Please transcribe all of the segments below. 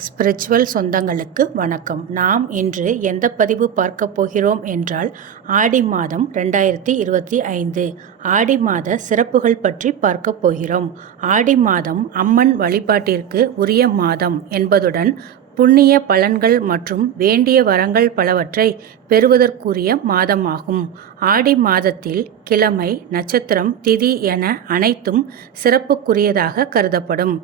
Spiritual சொந்தங்களுக்கு வணக்கம். நாம் இன்று எந்த பதிவு பார்க்க போகிறோம் என்றால் ஆடி மாதம் 2025 ஆடி மாத சிறப்புகள் பற்றி பார்க்க போகிறோம். ஆடி மாதம் அம்மன் வழிபாட்டிற்கு உரிய மாதம் என்பதுடன் புண்ணிய பலன்கள் மற்றும் வேண்டிய வரங்கள் பலவற்றை பெறுவதற்குரிய மாதமாகும். ஆடி மாதத்தில் கிழமை, நட்சத்திரம், திதி என அனைத்தும் சிறப்புக்குரியதாக கருதப்படும்.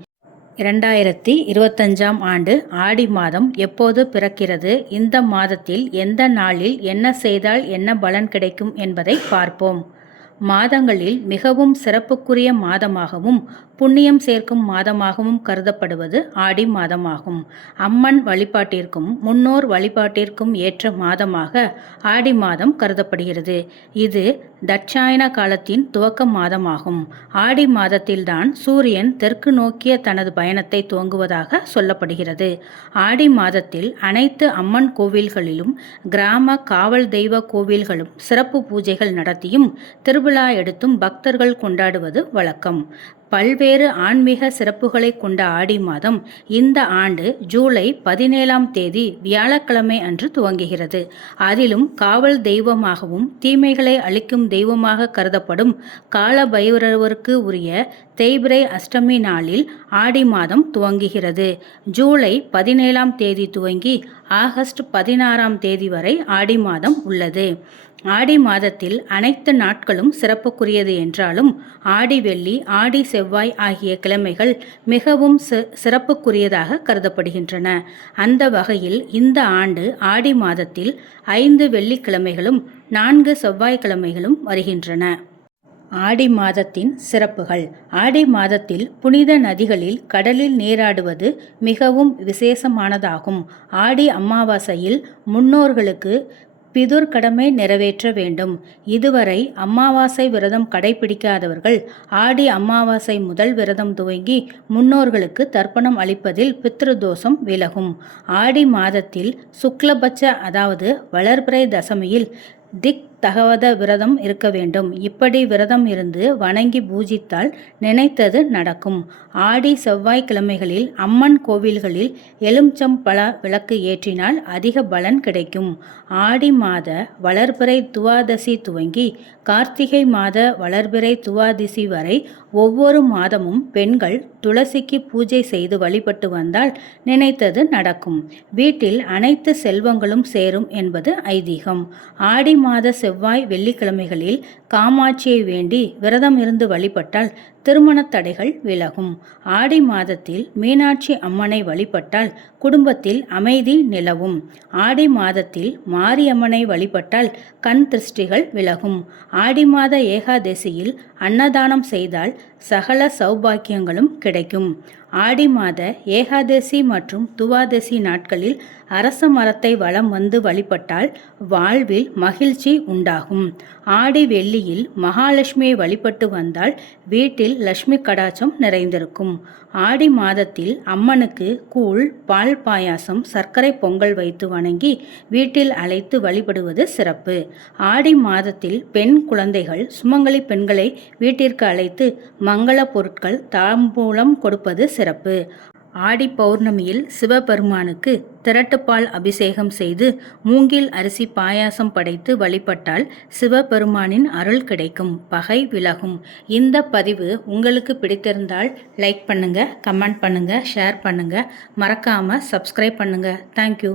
2025ஆம் ஆண்டு ஆடி மாதம் எப்போது பிறக்கிறது, இந்த மாதத்தில் எந்த நாளில் என்ன செய்தால் என்ன பலன் கிடைக்கும் என்பதை பார்ப்போம். மாதங்களில் மிகவும் சிறப்புக்குரிய மாதமாகவும் புண்ணியம் சேர்க்கும் மாதமாகவும் கருதப்படுவது ஆடி மாதமாகும். அம்மன் வழிபாட்டிற்கும் முன்னோர் வழிபாட்டிற்கும் ஏற்ற மாதமாக ஆடி மாதம் கருதப்படுகிறது. இது தட்சாயன காலத்தின் துவக்க மாதமாகும். ஆடி மாதத்தில்தான் சூரியன் தெற்கு நோக்கிய தனது பயணத்தை துவங்குவதாக சொல்லப்படுகிறது. ஆடி மாதத்தில் அனைத்து அம்மன் கோவில்களிலும் கிராம காவல் தெய்வ கோவில்களும் சிறப்பு பூஜைகள் நடத்தியும் திருவிழா எடுத்தும் பக்தர்கள் கொண்டாடுவது வழக்கம். பல்வேறு ஆன்மீக சிறப்புகளை கொண்ட ஆடி மாதம் இந்த ஆண்டு ஜூலை 17ஆம் தேதி வியாழக்கிழமை அன்று துவங்குகிறது. அதிலும் காவல் தெய்வமாகவும் தீமைகளை அழிக்கும் தெய்வமாக கருதப்படும் கால பைரவருக்கு உரிய தேய்பிறை அஷ்டமி நாளில் ஆடி மாதம் துவங்குகிறது. ஜூலை 17ஆம் தேதி துவங்கி ஆகஸ்ட் 16ஆம் தேதி வரை ஆடி மாதம் உள்ளது. ஆடி மாதத்தில் அனைத்து நாட்களும் சிறப்புக்குரியது என்றாலும் ஆடி வெள்ளி, ஆடி செவ்வாய் ஆகிய கிழமைகள் மிகவும் சிறப்புக்குரியதாக கருதப்படுகின்றன. அந்த வகையில் இந்த ஆண்டு ஆடி மாதத்தில் 5 வெள்ளிக்கிழமைகளும் 4 செவ்வாய்க்கிழமைகளும் வருகின்றன. ஆடி மாதத்தின் சிறப்புகள். ஆடி மாதத்தில் புனித நதிகளில், கடலில் நீராடுவது மிகவும் விசேஷமானதாகும். ஆடி அமாவாசையில் முன்னோர்களுக்கு பிதுர் கடமை நிறைவேற்ற வேண்டும். இதுவரை அமாவாசை விரதம் கடைபிடிக்காதவர்கள் ஆடி அமாவாசை முதல் விரதம் துவங்கி முன்னோர்களுக்கு தர்ப்பணம் அளிப்பதில் பித்ருதோஷம் விலகும். ஆடி மாதத்தில் சுக்லபட்ச அதாவது வளர்பிறை தசமியில் திக் தகவத விரதம் இருக்க வேண்டும். இப்படி விரதம் இருந்து வணங்கி பூஜித்தால் நினைத்தது நடக்கும். ஆடி செவ்வாய்க்கிழமைகளில் அம்மன் கோவில்களில் எலுமிச்சம்பழ விளக்கு ஏற்றினால் அதிக பலன் கிடைக்கும். ஆடி மாத வளர்பிறை துவாதசி துவங்கி கார்த்திகை மாத வளர்பிறை துவாதசி வரை ஒவ்வொரு மாதமும் பெண்கள் துளசிக்கு பூஜை செய்து வழிபட்டு வந்தால் நினைத்தது நடக்கும். வீட்டில் அனைத்து செல்வங்களும் சேரும் என்பது ஐதீகம். ஆடி மாத செவ்வாய் வெள்ளிக்கிழமைகளில் காமாட்சியை வேண்டி விரதம் இருந்து வழிபட்டால் திருமண தடைகள் விலகும். ஆடி மாதத்தில் மீனாட்சி அம்மனை வழிபட்டால் குடும்பத்தில் அமைதி நிலவும். ஆடி மாதத்தில் மாரியம்மனை வழிபட்டால் கண் திருஷ்டிகள் விலகும். ஆடி மாத ஏகாதசியில் அன்னதானம் செய்தால் சகல சௌபாக்கியங்களும் கிடைக்கும். ஆடி மாத ஏகாதசி மற்றும் துவாதசி நாட்களில் அரச மரத்தை வலம் வந்து வழிபட்டால் வாழ்வில் மகிழ்ச்சி உண்டாகும். ஆடி வெள்ளியில் மகாலட்சுமியை வழிபட்டு வந்தால் வீட்டில் லட்சுமி கடாட்சம் நிறைந்திருக்கும். ஆடி மாதத்தில் அம்மனுக்கு கூழ், பால் பாயாசம், சர்க்கரை பொங்கல் வைத்து வணங்கி வீட்டில் அழைத்து வழிபடுவது சிறப்பு. ஆடி மாதத்தில் பெண் குழந்தைகள், சுமங்கலி பெண்களை வீட்டிற்கு அழைத்து மங்கள பொருட்கள், தாம்பூலம் கொடுப்பது சிறப்பு. ஆடி பௌர்ணமியில் சிவபெருமானுக்கு திரட்டுப்பால் அபிஷேகம் செய்து மூங்கில் அரிசி பாயாசம் படைத்து வழிபட்டால் சிவபெருமானின் அருள் கிடைக்கும், பகை விலகும். இந்த பதிவு உங்களுக்கு பிடித்திருந்தால் லைக் பண்ணுங்க, கமெண்ட் பண்ணுங்க, ஷேர் பண்ணுங்க, மறக்காம சப்ஸ்கிரைப் பண்ணுங்க. தேங்க்யூ.